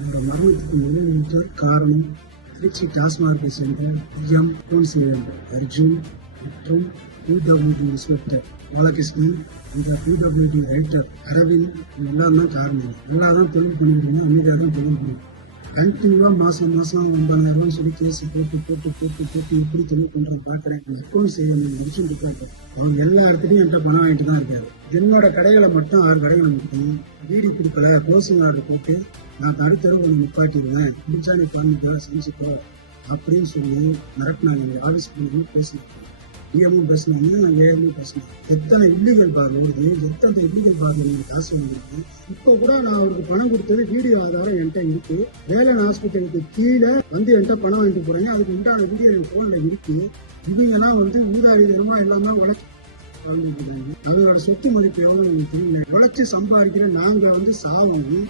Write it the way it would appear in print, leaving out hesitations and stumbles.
இந்த மரணத்துக்கு நிலைநின்ற காரணம் திருச்சி டாஸ்மார்க்கை சேர்ந்த எம் கோன்சியல் அர்ஜுன் மற்றும் பிடபிள்யூடி இன்ஸ்பெக்டர் பாலகிருஷ்ணன், இந்த பிடபிள்யூடி ரைட்டர் அரவிந்த், எல்லாம் தான் காரணம். நல்லா தான் தொழில் பண்ணிக்கிறீங்க, அமைதியாக தான் தொழில் பண்ணுங்க. கண்டினியூவா மாசம் 50,000 சொல்லி கேஸ் போட்டு எப்படி தொழில் பண்றது பார்க்கறேன். அக்கௌண்ட் செய்ய முடிச்சுட்டு இருக்காரு. அவங்க எல்லா இடத்துலையும் என்கிட்ட பணம் வாங்கிட்டு தான் இருக்காரு. என்னோட கடைகளை மட்டும் 6 கடைகளை மட்டும் வீடு கொடுக்கல, க்ளோசிங் ஆர்டர் போட்டு நான் தடுத்தரவு கொஞ்சம் நிப்பாட்டிடுவேன், பிடிச்சா நீ பண்ணிக்கலாம் செஞ்சுக்கோ அப்படின்னு சொல்லி மிரட்டினாங்க. ஆஃபீஸ் பண்ணி பேசினாங்க. டிஎம்மும் பேசினாங்க, ஏஎம்மும் பேசினாங்க. எத்தனை இல்லீகல் பார் வருது, எத்தனை இல்லீகல் பார் காசு வாங்கிருக்கு. இப்போ கூட நான் அவருக்கு பணம் கொடுத்தது வீடியோ ஆதாரம் என்கிட்ட இருக்கு. வேலன் ஹாஸ்பிட்டலுக்கு கீழே வந்து என்கிட்ட பணம் வாங்கிட்டு போறேங்க, அதுக்கு உண்டான வீடியோ என் போன்ல இருக்கு. இவங்கெல்லாம் ஊதாரிதமா எல்லாமே உழைச்சு அவங்களோட சொத்து மதிப்பு எவ்வளவு உழைச்சு சம்பாதிக்கிற நாங்க சாவணும்.